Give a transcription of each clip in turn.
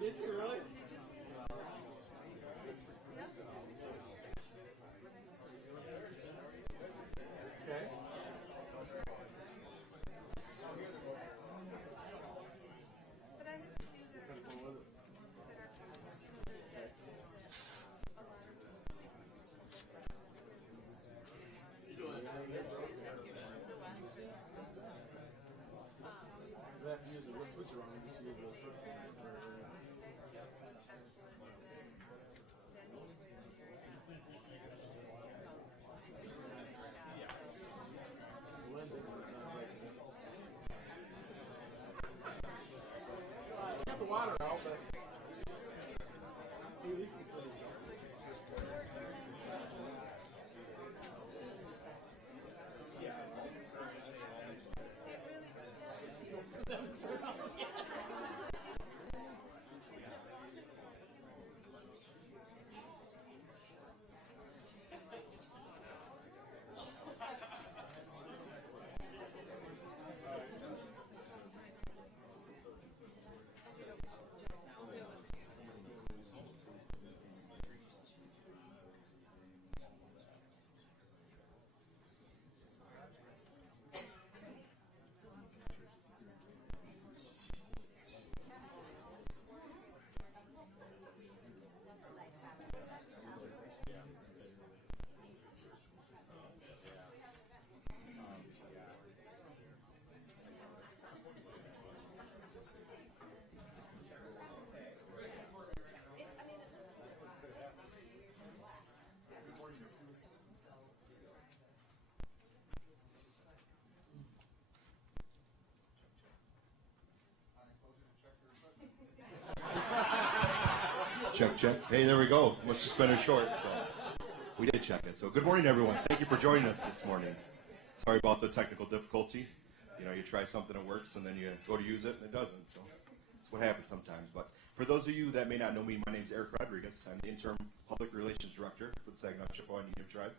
Did you really? Okay. You have to use the whisper wrong. You just use the whisper. Get the water out, but at least it's pretty Check, check. Hey, there we go. Let's just spin it short. So we did check it. So good morning, everyone. Thank you for joining us this morning. Sorry about the technical difficulty. You know, you try something, it works, and then you go to use it, and it doesn't. So that's what happens sometimes. But for those of you that may not know me, my name is Eric Rodriguez. I'm the Interim Public Relations Director for the Saginaw, Chippewa Tribe.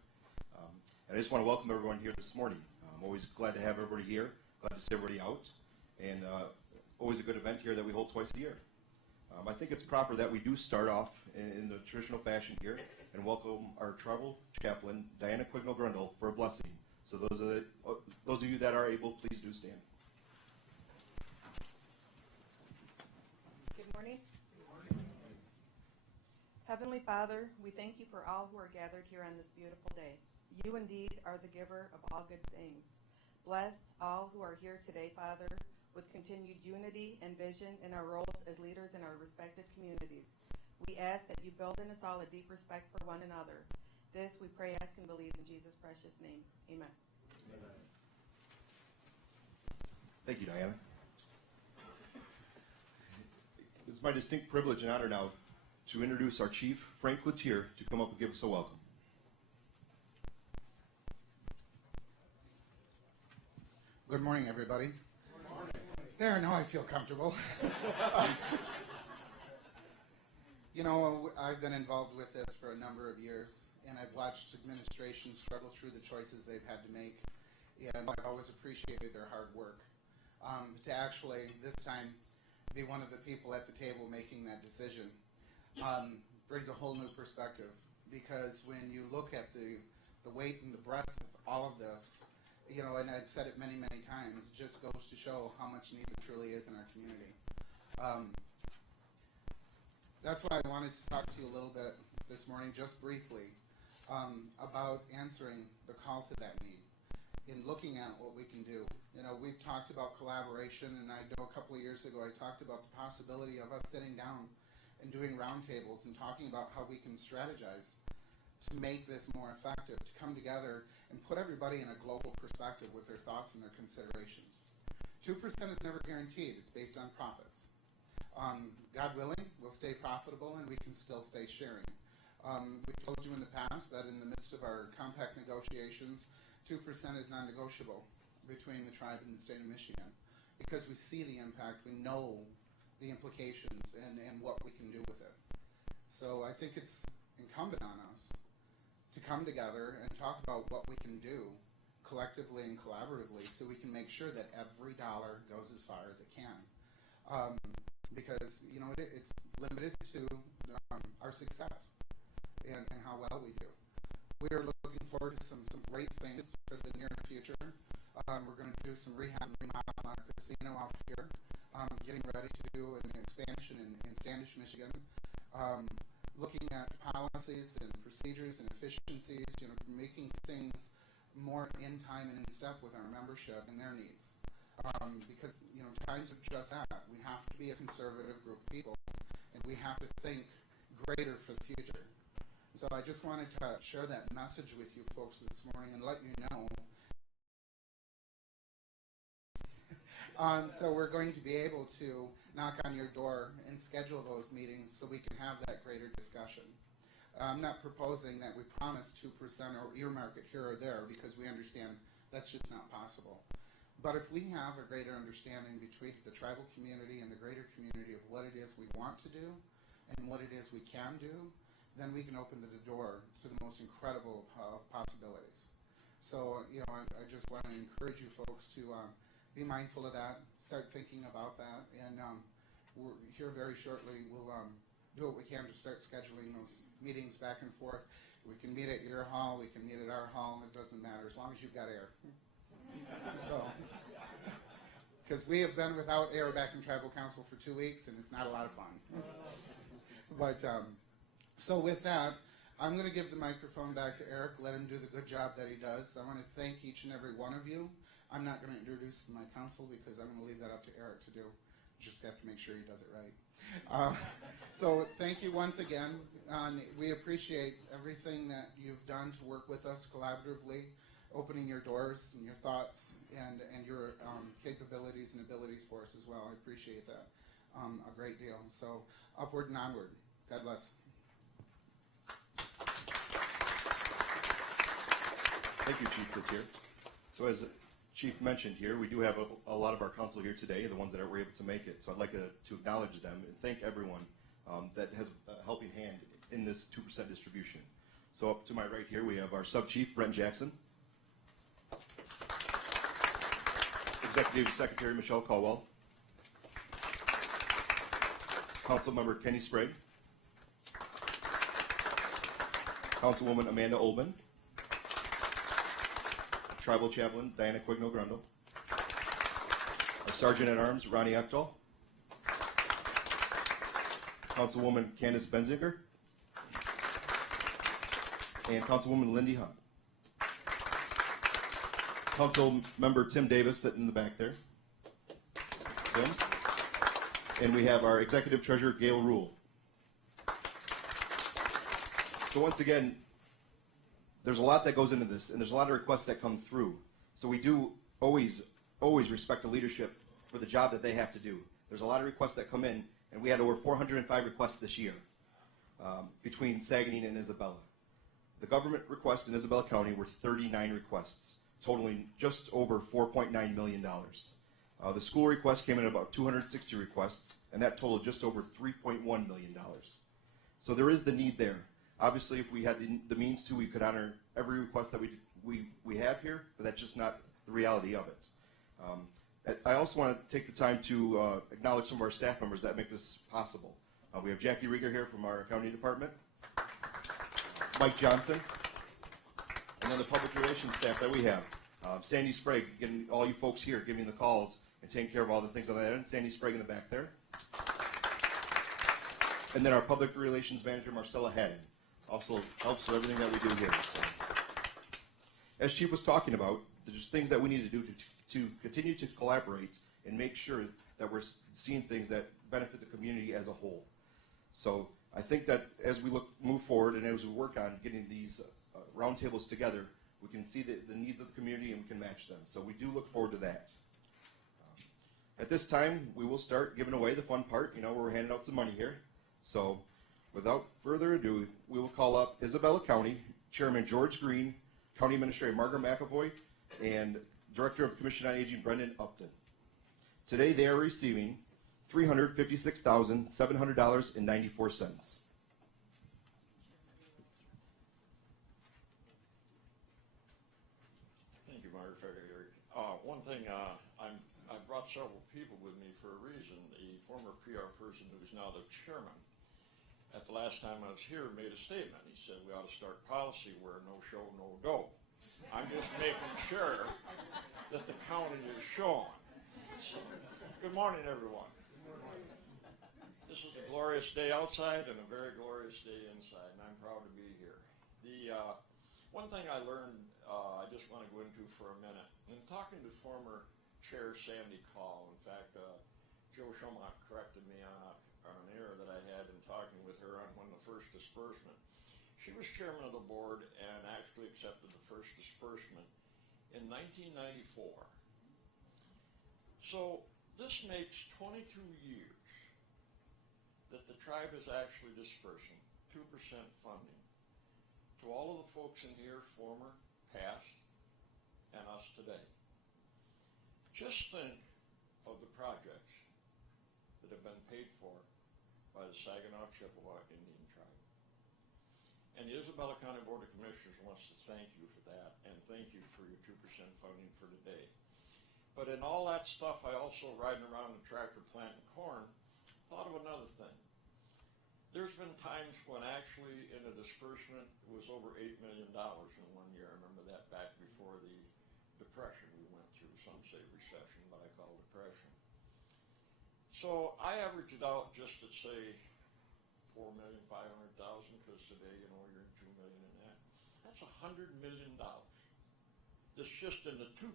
And I just want to welcome everyone here this morning. I'm always glad to have everybody here, glad to see everybody out, and always a good event here that we hold twice a year. I think it's proper that we do start off in the traditional fashion here and welcome our tribal chaplain, Diana Quignall-Grundle, for a blessing. So those of you that are able, please do stand. Good morning. Heavenly Father, we thank you for all who are gathered here on this beautiful day. You indeed are the giver of all good things. Bless all who are here today, Father, with continued unity and vision in our roles as leaders in our respected communities. We ask that you build in us all a deep respect for one another. This we pray, ask, and believe in Jesus' precious name. Amen. Amen. Thank you, Diana. It's my distinct privilege and honor now to introduce our chief, Frank Latier, to come up and give us a welcome. Good morning, everybody. Good morning. There, now I feel comfortable. You know, I've been involved with this for a number of years, and I've watched administrations struggle through the choices they've had to make, and I've always appreciated their hard work. To actually, this time, be one of the people at the table making that decision brings a whole new perspective, because when you look at the weight and the breadth of all of this, you know, and I've said it many, many times, just goes to show how much need there truly is in our community. That's why I wanted to talk to you a little bit this morning, just briefly, about answering the call to that need, in looking at what we can do. You know, we've talked about collaboration, and I know a couple of years ago I talked about the possibility of us sitting down and doing roundtables and talking about how we can strategize to make this more effective, to come together and put everybody in a global perspective with their thoughts and their considerations. 2% is never guaranteed. It's based on profits. God willing, we'll stay profitable and we can still stay sharing. We told you in the past that in the midst of our compact negotiations, 2% is non-negotiable between the tribe and the state of Michigan because we see the impact, we know the implications and what we can do with it. So I think it's incumbent on us to come together and talk about what we can do collectively and collaboratively so we can make sure that every dollar goes as far as it can. Because, it's limited to our success and how well we do. We are looking forward to some great things for the near future. We're going to do some rehab and remodel on our casino out here, getting ready to do an expansion in Standish, Michigan, looking at policies and procedures and efficiencies, making things more in time and in step with our membership and their needs. Because, times are just that. We have to be a conservative group of people, and we have to think greater for the future. So I just wanted to share that message with you folks this morning and let you know. So we're going to be able to knock on your door and schedule those meetings so we can have that greater discussion. I'm not proposing that we promise 2% or earmark it here or there because we understand that's just not possible. But if we have a greater understanding between the tribal community and the greater community of what it is we want to do and what it is we can do, then we can open the door to the most incredible possibilities. So, I just want to encourage you folks to be mindful of that, start thinking about that, and we're here very shortly. We'll do what we can to start scheduling those meetings back and forth. We can meet at your hall, we can meet at our hall, it doesn't matter as long as you've got air. So, because we have been without air back in Tribal Council for 2 weeks, and it's not a lot of fun. But, so with that, I'm going to give the microphone back to Eric, let him do the good job that he does. I want to thank each and every one of you. I'm not going to introduce my council because I'm going to leave that up to Eric to do. Just have to make sure he does it right. So thank you once again. We appreciate everything that you've done to work with us collaboratively, opening your doors and your thoughts and your capabilities and abilities for us as well. I appreciate that a great deal. So upward and onward. God bless. Thank you, Chief Coutier. So as Chief mentioned here, we do have a lot of our council here today, the ones that were able to make it. So I'd like to acknowledge them and thank everyone that has a helping hand in this 2% distribution. So up to my right here, we have our Sub-Chief, Brent Jackson. Executive Secretary, Michelle Caldwell. Councilmember Kenny Sprague. Councilwoman Amanda Olben. Tribal Chaplain Diana Quigno-Grundle. Our Sergeant-at-Arms Ronnie Ekdahl. Councilwoman Candace Benzinger. And Councilwoman Lindy Hunt. Council Member Tim Davis sitting in the back there. Tim. And we have our Executive Treasurer Gail Rule. So once again, there's a lot that goes into this, and there's a lot of requests that come through. So we do always respect the leadership for the job that they have to do. There's a lot of requests that come in, and we had over 405 requests this year between Saginaw and Isabella. The government requests in Isabella County were 39 requests, totaling just over $4.9 million. The school request came in about 260 requests, and that totaled just over $3.1 million. So there is the need there. Obviously, if we had the means to, we could honor every request that we have here, but that's just not the reality of it. I also want to take the time to acknowledge some of our staff members that make this possible. We have Jackie Rieger here from our county department, Mike Johnson, and then the public relations staff that we have. Sandy Sprague, getting all you folks here, giving the calls and taking care of all the things on that end. Sandy Sprague in the back there. And then our public relations manager, Marcella Haddon, also helps with everything that we do here. So, as Chief was talking about, there's things that we need to do to continue to collaborate and make sure that we're seeing things that benefit the community as a whole. So I think that as we move forward and as we work on getting these roundtables together, we can see the needs of the community and we can match them. So we do look forward to that. At this time, we will start giving away the fun part, where we're handing out some money here. So, without further ado, we will call up Isabella County Chairman George Green, County Administrator Margaret McAvoy, and Director of Commission on Aging Brendan Upton. Today, they are receiving $356,700.94. Thank you, Margaret. One thing, I brought several people with me for a reason. The former PR person who's now the chairman, at the last time I was here, made a statement. He said we ought to start policy where no show, no go. I'm just making sure that the county is shown. Good morning, everyone. This is a glorious day outside and a very glorious day inside, and I'm proud to be here. The one thing I learned, I just want to go into for a minute. In talking to former Chair Sandy Call, in fact, Joe Schomach corrected me on an error that I had in talking with her on when the first disbursement. She was chairman of the board and actually accepted the first disbursement in 1994. So this makes 22 years that the tribe is actually dispersing 2% funding to all of the folks in here, former, past, and us today. Just think of the projects that have been paid for by the Saginaw Chippewa Indian tribe. And the Isabella County Board of Commissioners wants to thank you for that, and thank you for your 2% funding for today. But in all that stuff, I also, riding around the tractor planting corn, thought of another thing. There's been times when actually in a disbursement it was over $8 million in 1 year. I remember that back before the depression we went through. Some say recession, but I call it depression. So I averaged it out just to say $4,500,000, because today, you're in $2 million in that. That's $100 million. That's just in the 2%.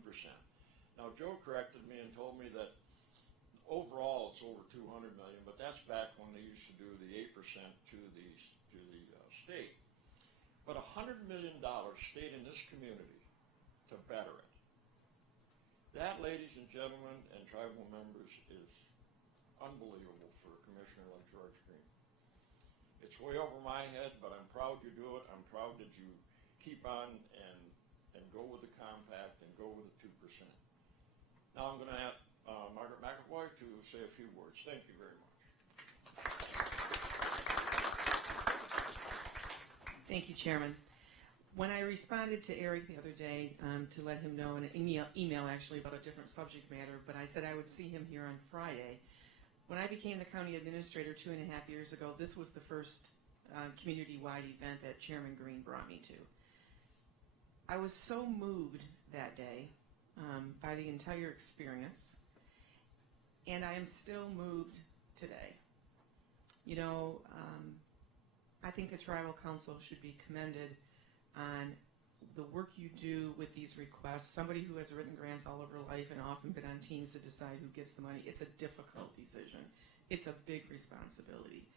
Now Joe corrected me and told me that overall it's over 200 million, but that's back when they used to do the 8% to the state. But $100 million stayed in this community to better it. That, ladies and gentlemen and tribal members, is unbelievable for a commissioner like George Green. It's way over my head, but I'm proud you do it. I'm proud that you keep on and go with the compact and go with the 2%. Now I'm going to ask Margaret McAvoy to say a few words. Thank you very much. Thank you, Chairman. When I responded to Eric the other day to let him know in an email actually about a different subject matter, but I said I would see him here on Friday. When I became the county administrator 2.5 years ago, this was the first community-wide event that Chairman Green brought me to. I was so moved that day by the entire experience, and I am still moved today. I think the Tribal Council should be commended on the work you do with these requests. Somebody who has written grants all over life and often been on teams to decide who gets the money, it's a difficult decision. It's a big responsibility.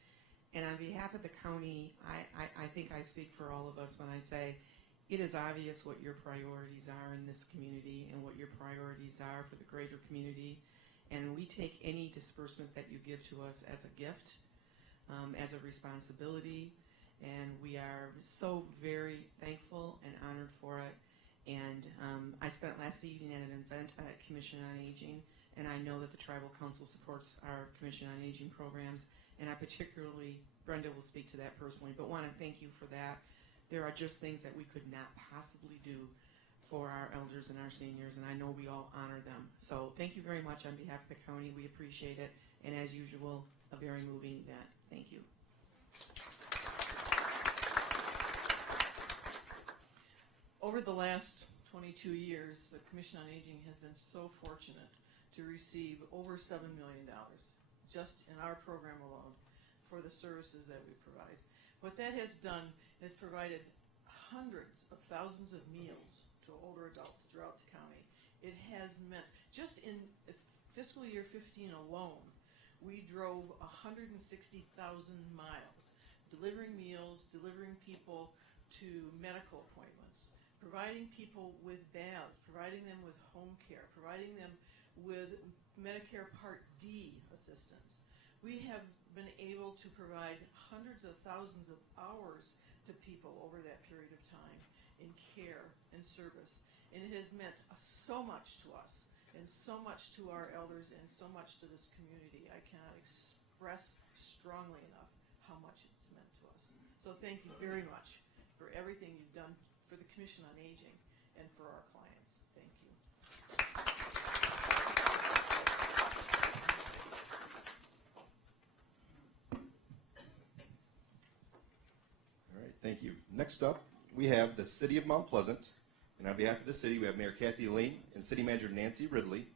And on behalf of the county, I think I speak for all of us when I say it is obvious what your priorities are in this community and what your priorities are for the greater community. And we take any disbursements that you give to us as a gift, as a responsibility, and we are so very thankful and honored for it. And I spent last evening at an event at Commission on Aging, and I know that the Tribal Council supports our Commission on Aging programs, and I particularly, Brenda will speak to that personally, but want to thank you for that. There are just things that we could not possibly do for our elders and our seniors, and I know we all honor them. So thank you very much on behalf of the county. We appreciate it, and as usual, a very moving event. Thank you. Over the last 22 years, the Commission on Aging has been so fortunate to receive over $7 million just in our program alone for the services that we provide. What that has done is provided hundreds of thousands of meals to older adults throughout the county. It has meant, just in fiscal year 15 alone, we drove 160,000 miles, delivering meals, delivering people to medical appointments, providing people with baths, providing them with home care, providing them with Medicare Part D assistance. We have been able to provide hundreds of thousands of hours to people over that period of time in care and service. And it has meant so much to us and so much to our elders and so much to this community. I cannot express strongly enough how much it's meant to us. So thank you very much for everything you've done for the Commission on Aging and for our clients. Thank you. All right, thank you. Next up, we have the City of Mount Pleasant. And on behalf of the city, we have Mayor Kathy Lane and City Manager Nancy Ridley.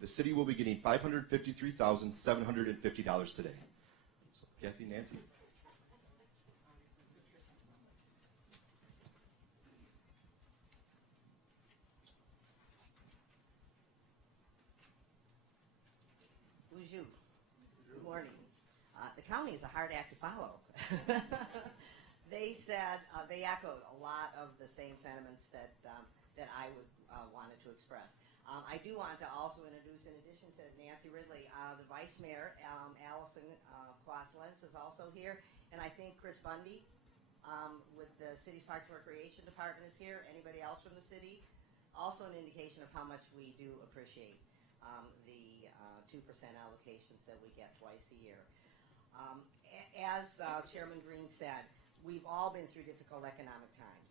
The city will be getting $553,750 today. So, Kathy, Nancy. Bonjour. Good morning. The county is a hard act to follow. They said, they echoed a lot of the same sentiments that I wanted to express. I do want to also introduce, in addition to Nancy Ridley, the Vice Mayor, Allison Quaslens, is also here, and I think Chris Bundy with the city's Parks and Recreation Department is here. Anybody else from the city? Also an indication of how much we do appreciate the 2% allocations that we get twice a year. As Chairman Green said, we've all been through difficult economic times,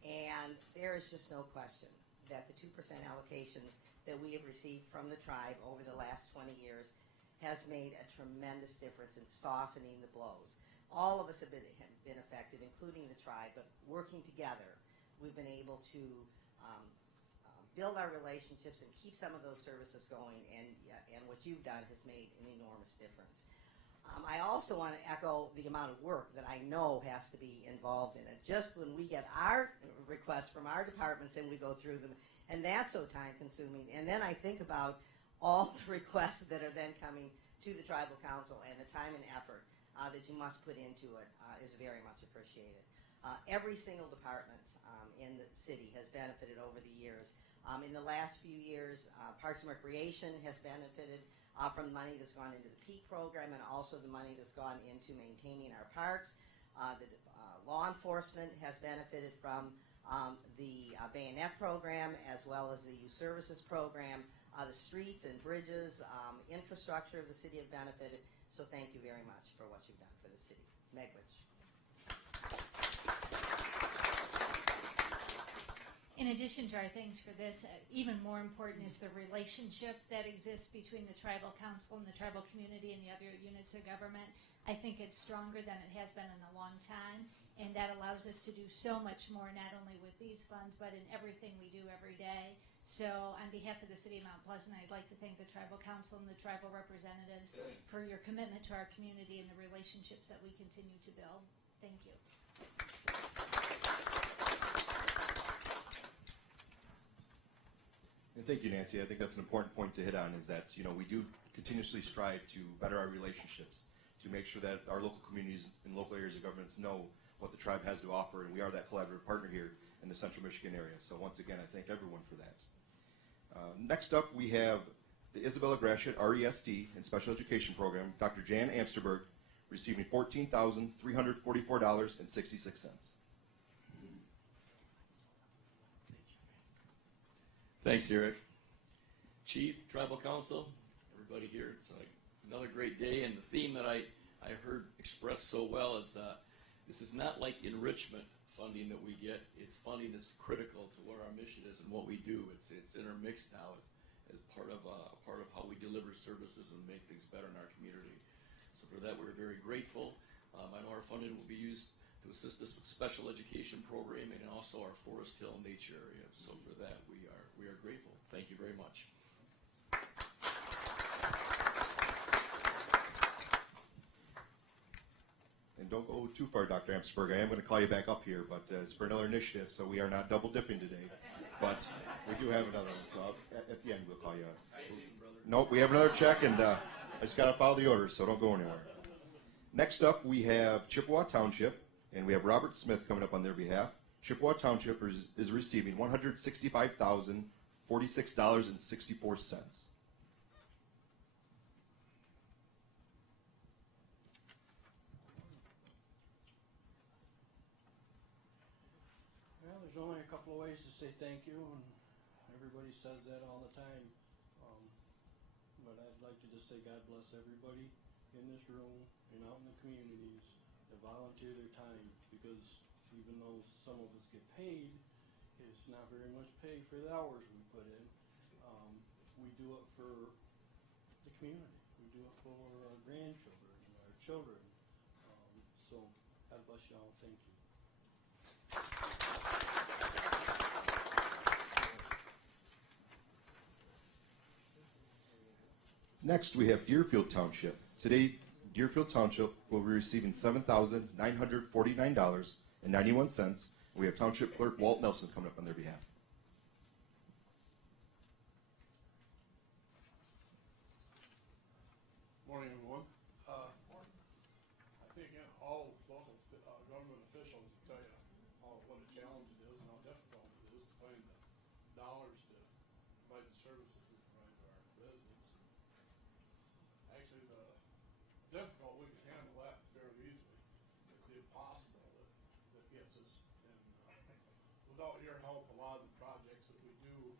and there is just no question that the 2% allocations that we have received from the tribe over the last 20 years has made a tremendous difference in softening the blows. All of us have been affected, including the tribe, but working together, we've been able to build our relationships and keep some of those services going, and what you've done has made an enormous difference. I also want to echo the amount of work that I know has to be involved in it. Just when we get our requests from our departments and we go through them, and that's so time consuming. And then I think about all the requests that are then coming to the tribal council, and the time and effort that you must put into it is very much appreciated. Every single department in the city has benefited over the years. In the last few years, Parks and Recreation has benefited from the money that's gone into the PEAK program, and also the money that's gone into maintaining our parks. The law enforcement has benefited from the bayonet program, as well as the youth services program. The streets and bridges, infrastructure of the city have benefited. So thank you very much for what you've done for the city. Megwitch. In addition to our thanks for this, even more important is the relationship that exists between the tribal council and the tribal community and the other units of government. I think it's stronger than it has been in a long time, and that allows us to do so much more, not only with these funds, but in everything we do every day. So on behalf of the city of Mount Pleasant, I'd like to thank the tribal council and the tribal representatives for your commitment to our community and the relationships that we continue to build. Thank you. And thank you, Nancy. I think that's an important point to hit on, is that, we do continuously strive to better our relationships, to make sure that our local communities and local areas of governments know what the tribe has to offer, and we are that collaborative partner here in the Central Michigan area. So once again, I thank everyone for that. Next up, we have the Isabella Graduate RESD and Special Education Program, Dr. Jan Amsterberg, receiving $14,344.66. Thanks, Eric. Chief, Tribal Council, everybody here. It's like another great day, and the theme that I heard expressed so well is this is not like enrichment funding that we get. It's funding that's critical to what our mission is and what we do. It's intermixed now as part of how we deliver services and make things better in our community. So for that, we're very grateful. I know our funding will be used to assist us with special education programming and also our Forest Hill nature area. So for that, we are grateful. Thank you very much. And don't go too far, Dr. Amsberg. I am going to call you back up here, but it's for another initiative, so we are not double dipping today. But we do have another one, so at the end we'll call you up. Nope, we have another check, and I just got to follow the orders, so don't go anywhere. Next up, we have Chippewa Township, and we have Robert Smith coming up on their behalf. Chippewa Township is receiving $165,046.64. there's only a couple of ways to say thank you, and everybody says that all the time. But I'd like to just say God bless everybody in this room and out in the communities that volunteer their time, because even though some of us get paid, it's not very much pay for the hours we put in. We do it for the community. We do it for our grandchildren and our children. So God bless you all. Thank you. Next, we have Deerfield Township. Today, Deerfield Township will be receiving $7,949.91. We have Township Clerk Walt Nelson coming up on their behalf. Morning, everyone. I think all local government officials will tell you what a challenge it is and how difficult it is to find the dollars to provide the services we provide to our residents. Actually, the difficult, we can handle that fairly easily. It's the impossible that gets us. And without your help, a lot of the projects that we do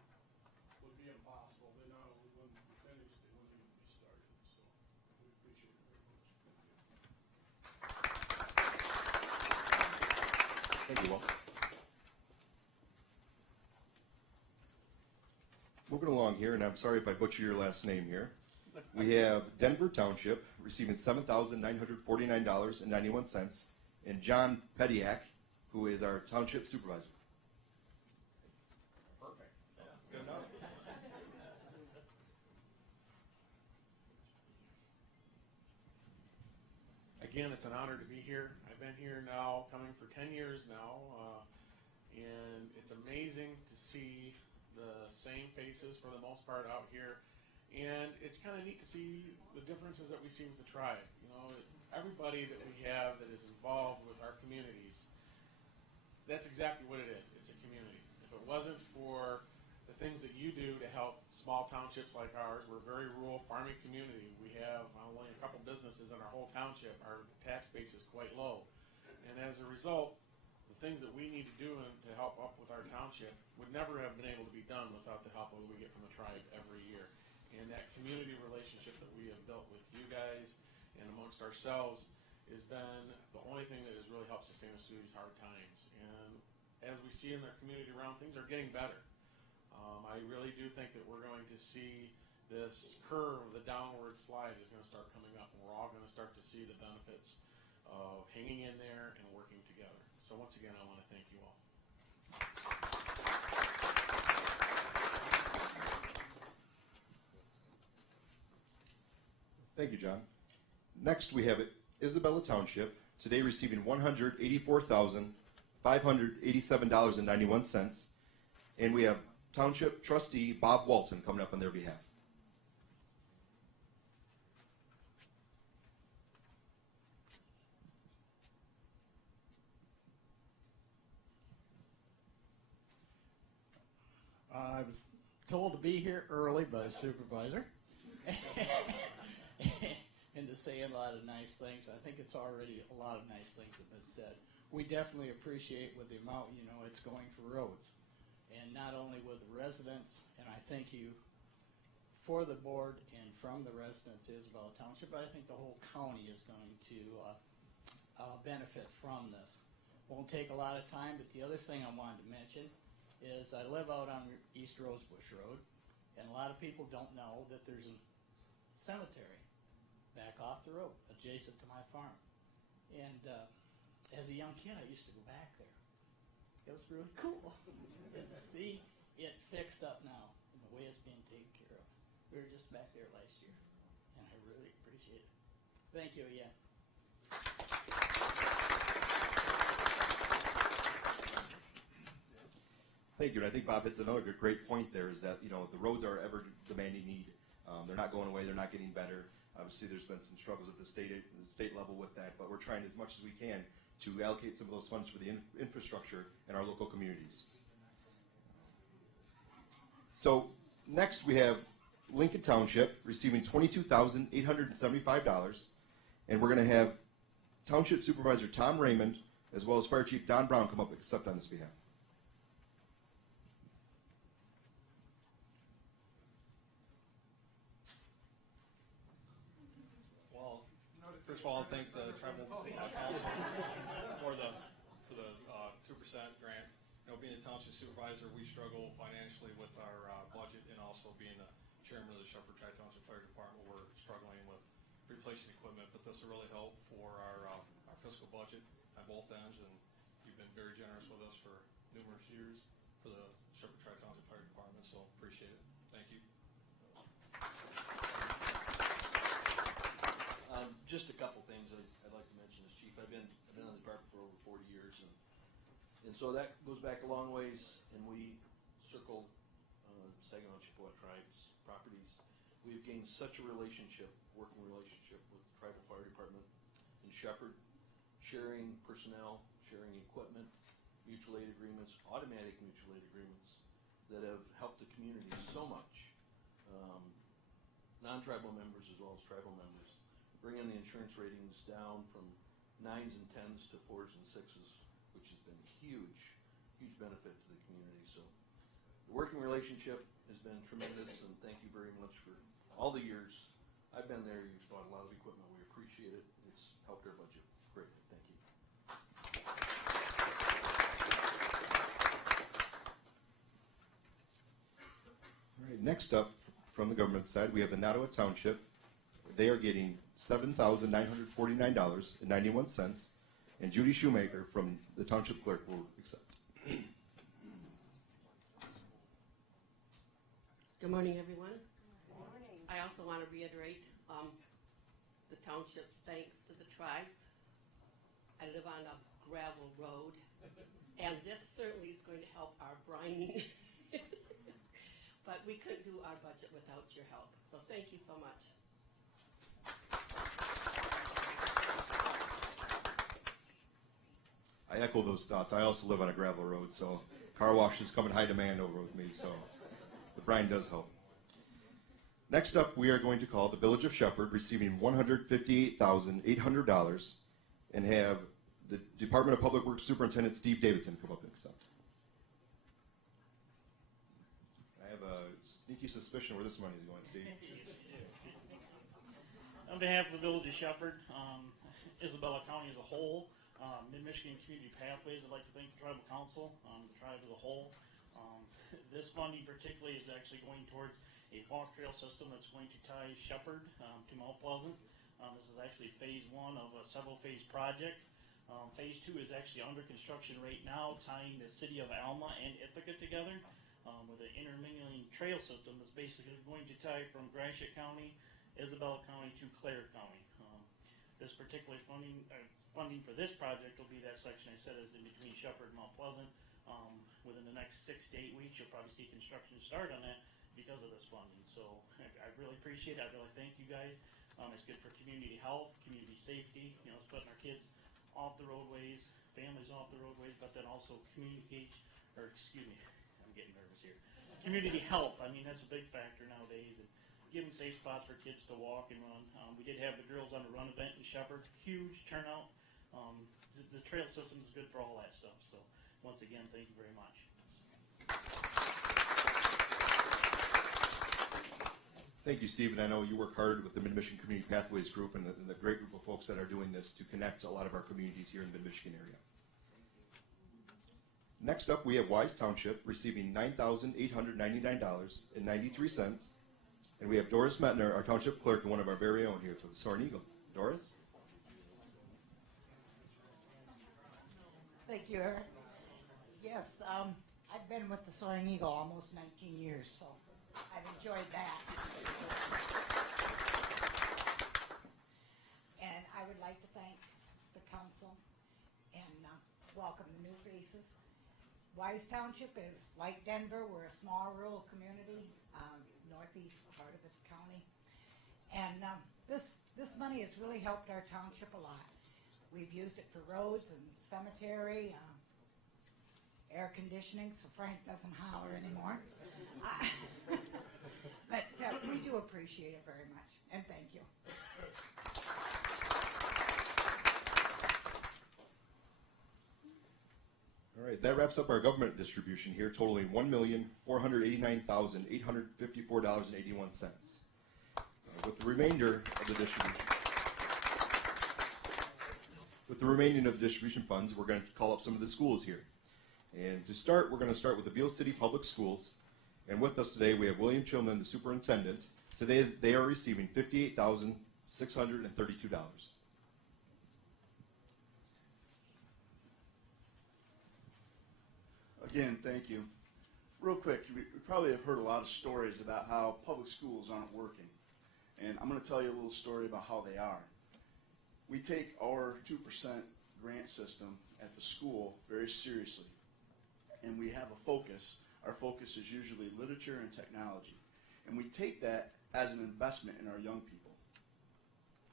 would be impossible. They not only wouldn't be finished, they wouldn't even be started. So we appreciate it very much. Thank you. Thank you, Walt. Moving along here, and I'm sorry if I butcher your last name here. We have Denver Township receiving $7,949.91, and John Pediak, who is our Township Supervisor. Perfect. Yeah, good enough. Again, it's an honor to be here. I've been here now, coming for 10 years now, and it's amazing to see the same faces for the most part out here. And it's kind of neat to see the differences that we see with the tribe. You know, everybody that we have that is involved with our communities, that's exactly what it is. It's a community. If it wasn't for the things that you do to help small townships like ours, we're a very rural farming community. We have only a couple businesses in our whole township. Our tax base is quite low. And as a result, the things that we need to do to help up with our township would never have been able to be done without the help that we get from the tribe every year. And that community relationship that we have built with you guys and amongst ourselves has been the only thing that has really helped sustain us through these hard times. And as we see in our community around, things are getting better. I really do think that we're going to see this curve, the downward slide, is going to start coming up, and we're all going to start to see the benefits of hanging in there and working together. So once again, I want to thank you all. Thank you, John. Next, we have Isabella Township, today receiving $184,587.91, and we have Township Trustee Bob Walton coming up on their behalf. I was told to be here early by the supervisor and to say a lot of nice things. I think it's already a lot of nice things have been said. We definitely appreciate with the amount, it's going for roads. And not only with the residents, and I thank you for the board and from the residents of Isabella Township, but I think the whole county is going to benefit from this. Won't take a lot of time, but the other thing I wanted to mention is I live out on East Rosebush Road, and a lot of people don't know that there's a cemetery back off the road, adjacent to my farm. And as a young kid, I used to go back there. It was really cool. And to see it fixed up now, and the way it's being taken care of. We were just back there last year, and I really appreciate it. Thank you again. Thank you, and I think Bob hits another great point there, is that, the roads are ever demanding need. They're not going away, they're not getting better. Obviously, there's been some struggles at the state level with that, but we're trying as much as we can to allocate some of those funds for the infrastructure in our local communities. So next we have Lincoln Township receiving $22,875, and we're going to have Township Supervisor Tom Raymond as well as Fire Chief Don Brown come up and accept on this behalf. of all, thank the tribal council for the 2% grant. You know, being a township supervisor, we struggle financially with our budget, and also being the chairman of the Shepherd Township Fire Department, we're struggling with replacing equipment. But this will really help for our fiscal budget on both ends, and you've been very generous with us for numerous years for the Shepherd Township Fire Department, so appreciate it. Thank you. Just a couple things I'd like to mention as chief. I've been in the department for over 40 years, and so that goes back a long ways. And we circled Saginaw Chippewa tribes properties. We've gained such a working relationship with the tribal fire department in Shepherd, sharing personnel, sharing equipment, mutual aid agreements, automatic mutual aid agreements that have helped the community so much. Non-tribal members as well as tribal members, bringing the insurance ratings down from 9s and 10s to 4s and 6s, which has been a huge benefit to the community. So the working relationship has been tremendous, and thank you very much for all the years I've been there. You've bought a lot of equipment. We appreciate it. It's helped our budget greatly. Thank you. All right, next up from the government side, we have the Nottawa Township. They are getting $7,949.91, and Judy Shoemaker from the township clerk will accept. Good morning, everyone. Good morning. I also want to reiterate the township's thanks to the tribe. I live on a gravel road, and this certainly is going to help our brining. But we couldn't do our budget without your help, so thank you so much. I echo those thoughts. I also live on a gravel road, so car washes come in high demand over with me, so the brine does help. Next up, we are going to call the Village of Shepherd, receiving $158,800, and have the Department of Public Works Superintendent Steve Davidson come up and accept. I have a sneaky suspicion where this money is going, Steve. On behalf of the Village of Shepherd, Isabella County as a whole, Mid-Michigan Community Pathways, I'd like to thank the Tribal Council, the tribe as a whole. This funding particularly is actually going towards a walk trail system that's going to tie Shepherd to Mount Pleasant. This is actually phase 1 of a several phase project. Phase 2 is actually under construction right now, tying the city of Alma and Ithaca together with an intermingling trail system that's basically going to tie from Gratiot County, Isabella County to Clare County. This particular funding for this project will be that section I said is in between Shepherd and Mount Pleasant. Within the next 6 to 8 weeks, you'll probably see construction start on that because of this funding. So I really appreciate it. I really thank you guys. It's good for community health, community safety. You know, it's putting our kids off the roadways, families off the roadways, but then also I'm getting nervous here. Community health. I mean, that's a big factor nowadays. And giving safe spots for kids to walk and run. We did have the Girls on the Run event in Shepherd. Huge turnout. The trail system is good for all that stuff. So once again, thank you very much. Thank you, Steve, and I know you work hard with the Mid-Michigan Community Pathways Group and the great group of folks that are doing this to connect a lot of our communities here in the Mid-Michigan area. Next up, we have Wise Township receiving $9,899.93, and we have Doris Metner, our township clerk, and one of our very own here for the Soaring Eagle. Doris? Thank you, Eric. Yes, I've been with the Soaring Eagle almost 19 years, so I've enjoyed that. And I would like to thank the council and welcome the new faces. Wise Township is like Denver. We're a small rural community, northeast part of the county. And this money has really helped our township a lot. We've used it for roads and cemetery, air conditioning, so Frank doesn't holler anymore. But we do appreciate it very much, and thank you. All right, that wraps up our government distribution here, totaling $1,489,854.81. With the remainder of the distribution. With the remaining of the distribution funds, we're going to call up some of the schools here. And to start, we're going to start with the Beal City Public Schools. And with us today, we have William Chilman, the superintendent. Today, they are receiving $58,632. Again, thank you. Real quick, you probably have heard a lot of stories about how public schools aren't working. And I'm going to tell you a little story about how they are. We take our 2% grant system at the school very seriously. And we have a focus. Our focus is usually literature and technology. And we take that as an investment in our young people.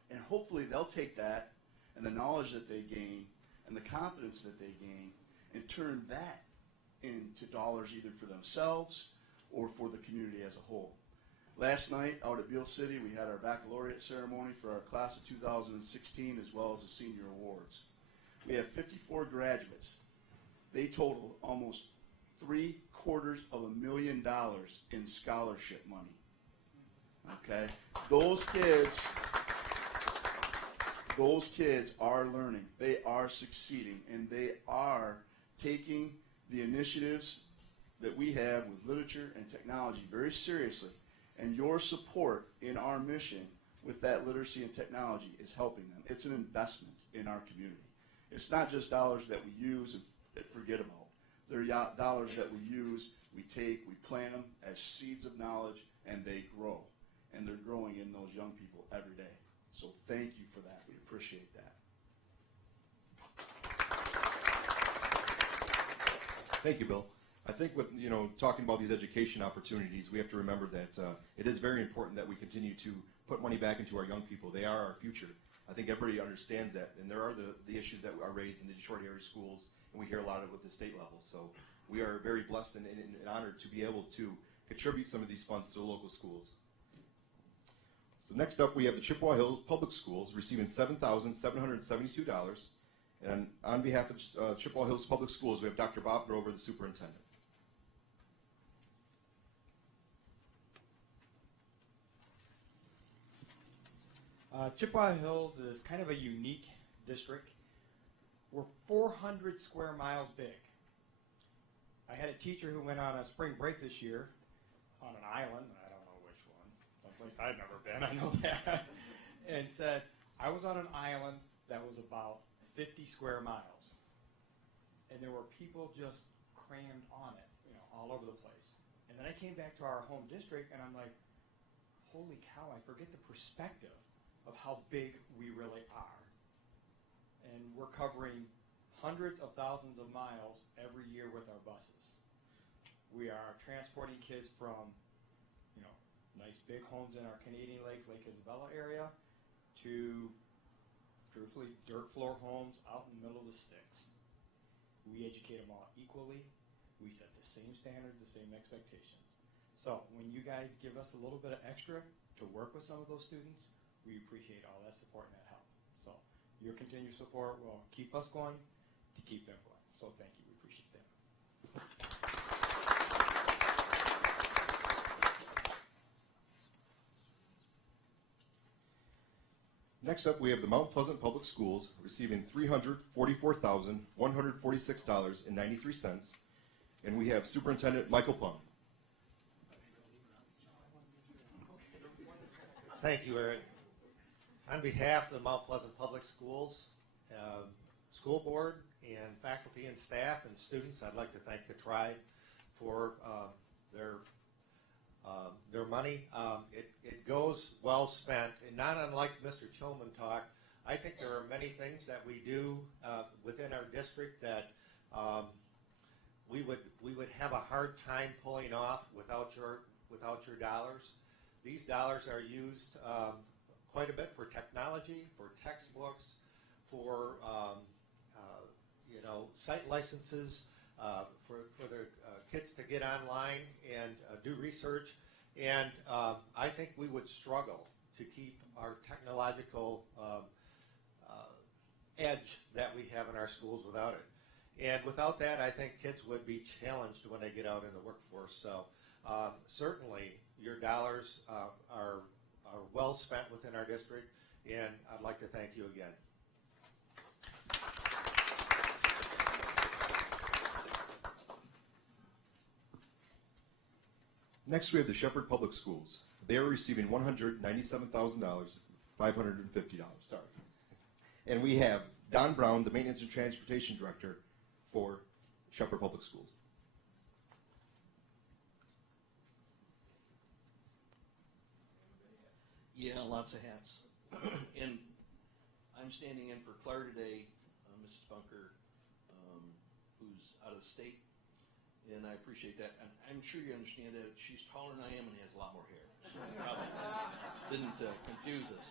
And hopefully they'll take that and the knowledge that they gain and the confidence that they gain and turn that into dollars either for themselves or for the community as a whole. Last night out at Beal City, we had our baccalaureate ceremony for our class of 2016 as well as the senior awards. We have 54 graduates. They total almost $750,000 in scholarship money. Okay? Those kids are learning. They are succeeding, and they are taking the initiatives that we have with literature and technology very seriously. And your support in our mission with that literacy and technology is helping them. It's an investment in our community. It's not just dollars that we use and forget about. They're dollars that we use, we take, we plant them as seeds of knowledge, and they grow. And they're growing in those young people every day. So thank you for that. We appreciate that. Thank you, Bill. I think with talking about these education opportunities, we have to remember that it is very important that we continue to put money back into our young people. They are our future. I think everybody understands that, and there are the issues that are raised in the Detroit area schools, and we hear a lot of it with the state level. So we are very blessed and honored to be able to contribute some of these funds to the local schools. So next up, we have the Chippewa Hills Public Schools receiving $7,772. And on behalf of Chippewa Hills Public Schools, we have Dr. Bob Grover, the superintendent. Chippewa Hills is kind of a unique district. We're 400 square miles big. I had a teacher who went on a spring break this year on an island, I don't know which one, someplace I've never been, I know that, and said, I was on an island that was about 50 square miles. And there were people just crammed on it, all over the place. And then I came back to our home district and I'm like, holy cow, I forget the perspective of how big we really are. And we're covering hundreds of thousands of miles every year with our buses. We are transporting kids from, nice big homes in our Canadian Lakes, Lake Isabella area to truthfully dirt floor homes out in the middle of the sticks. We educate them all equally. We set the same standards, the same expectations. So when you guys give us a little bit of extra to work with some of those students, we appreciate all that support and that help. So your continued support will keep us going to keep them going. So thank you. We appreciate that. Next up, we have the Mount Pleasant Public Schools receiving $344,146.93. And we have Superintendent Michael Pung. Thank you, Eric. On behalf of the Mount Pleasant Public Schools, school board, and faculty and staff and students, I'd like to thank the tribe for their money. It goes well spent, and not unlike Mr. Chilman talked, I think there are many things that we do within our district that we would have a hard time pulling off without your dollars. These dollars are used quite a bit for technology, for textbooks, for site licenses, for the kids to get online and do research. And I think we would struggle to keep our technological edge that we have in our schools without it. And without that, I think kids would be challenged when they get out in the workforce. So certainly your dollars are well spent within our district, and I'd like to thank you again. Next, we have the Shepherd Public Schools. They are receiving $197,550. Sorry. And we have Don Brown, the Maintenance and Transportation Director for Shepherd Public Schools. Yeah, lots of hats. And I'm standing in for Claire today, Mrs. Bunker, who's out of the state, and I appreciate that. And I'm sure you understand that she's taller than I am and has a lot more hair, so I probably didn't confuse us.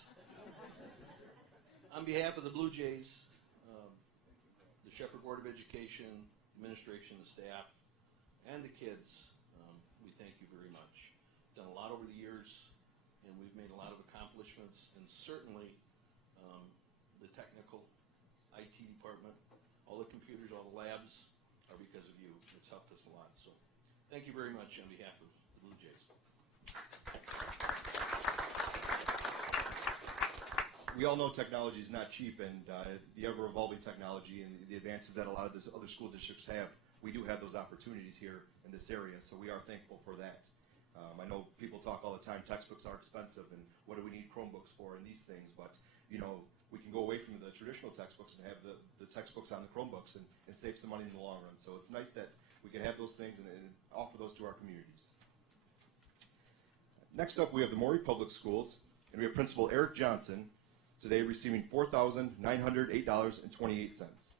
On behalf of the Blue Jays, the Shepherd Board of Education, administration, the staff, and the kids, we thank you very much. Done a lot over the years, and we've made a lot of accomplishments, and certainly the technical IT department, all the computers, all the labs are because of you. It's helped us a lot. So thank you very much on behalf of the Blue Jays. We all know technology is not cheap, and the ever-evolving technology and the advances that a lot of these other school districts have, we do have those opportunities here in this area, so we are thankful for that. I know people talk all the time, textbooks are expensive, and what do we need Chromebooks for and these things, but you know, we can go away from the traditional textbooks and have the textbooks on the Chromebooks and save some money in the long run. So it's nice that we can have those things and offer those to our communities. Next up, we have the Morey Public Schools, and we have Principal Eric Johnson, today receiving $4,908.28.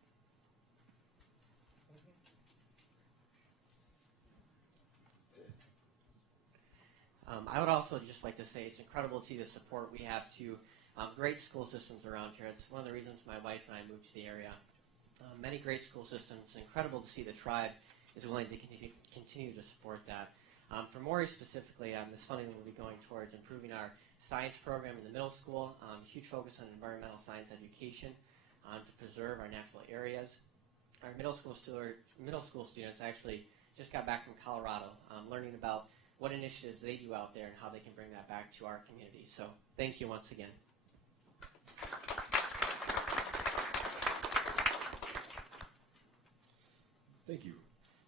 I would also just like to say it's incredible to see the support we have to great school systems around here. It's one of the reasons my wife and I moved to the area. Many great school systems. It's incredible to see the tribe is willing to continue to support that. For Morey specifically, this funding will be going towards improving our science program in the middle school, huge focus on environmental science education to preserve our natural areas. Our middle school students actually just got back from Colorado, learning about what initiatives they do out there and how they can bring that back to our community. So thank you once again. Thank you.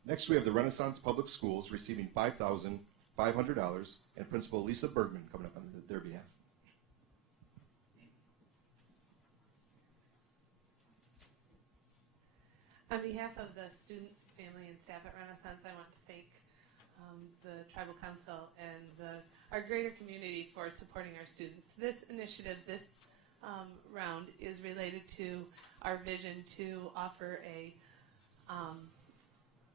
Next, we have the Renaissance Public Schools receiving $5,500, and Principal Lisa Bergman coming up on their behalf. On behalf of the students, family, and staff at Renaissance, I want to thank the Tribal Council and our greater community for supporting our students. This initiative, this round, is related to our vision to offer a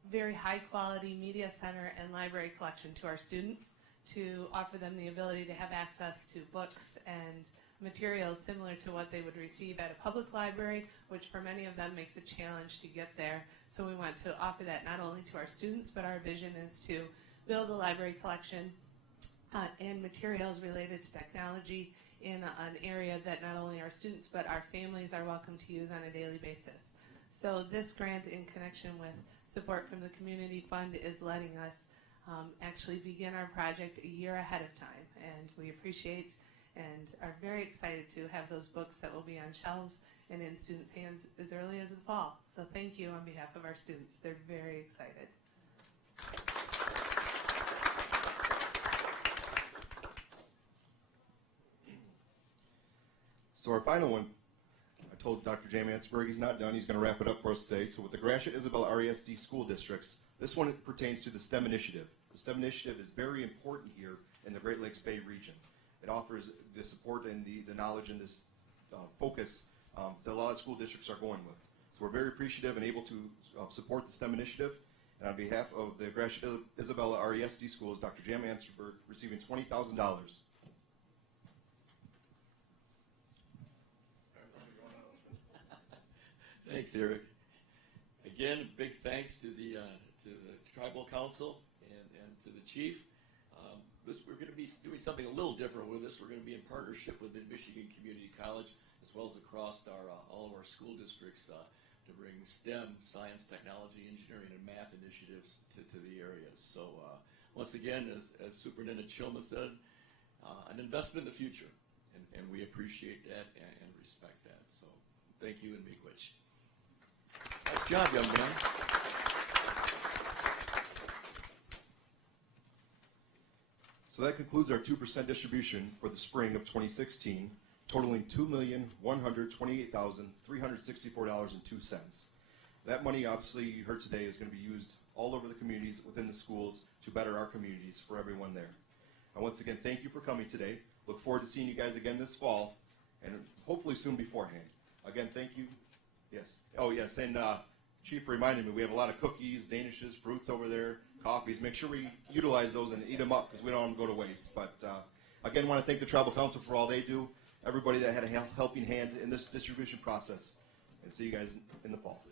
very high-quality media center and library collection to our students, to offer them the ability to have access to books and materials similar to what they would receive at a public library, which for many of them makes a challenge to get there. So we want to offer that not only to our students, but our vision is to build a library collection and materials related to technology in an area that not only our students, but our families are welcome to use on a daily basis. So this grant, in connection with support from the Community Fund, is letting us actually begin our project a year ahead of time. And we appreciate and are very excited to have those books that will be on shelves and in students' hands as early as the fall. So thank you on behalf of our students. They're very excited. So our final one, I told Dr. J. Mansberg he's not done. He's going to wrap it up for us today. So with the Gratiot Isabella RESD school districts, this one pertains to the STEM initiative. The STEM initiative is very important here in the Great Lakes Bay region. It offers the support and the knowledge and this focus that a lot of school districts are going with. So we're very appreciative and able to support the STEM initiative. And on behalf of the Gratiot Isabella RESD schools, Dr. J. Mansberg receiving $20,000. Thanks, Eric. Again, big thanks to the Tribal Council and to the Chief. We're going to be doing something a little different with this. We're going to be in partnership with Mid-Michigan Community College as well as across all of our school districts to bring STEM, science, technology, engineering, and math initiatives to the areas. So once again, as Superintendent Shulman said, an investment in the future, and we appreciate that and respect that. So thank you and miigwech. Nice job, young man. So that concludes our 2% distribution for the spring of 2016, totaling $2,128,364.02. That money, obviously, you heard today, is going to be used all over the communities within the schools to better our communities for everyone there. And once again, thank you for coming today. Look forward to seeing you guys again this fall, and hopefully soon beforehand. Again, thank you. Yes. Oh, yes, and Chief reminded me, we have a lot of cookies, danishes, fruits over there, coffees. Make sure we utilize those and eat them up because we don't want them to go to waste. But again, want to thank the Tribal Council for all they do, everybody that had a helping hand in this distribution process, and see you guys in the fall.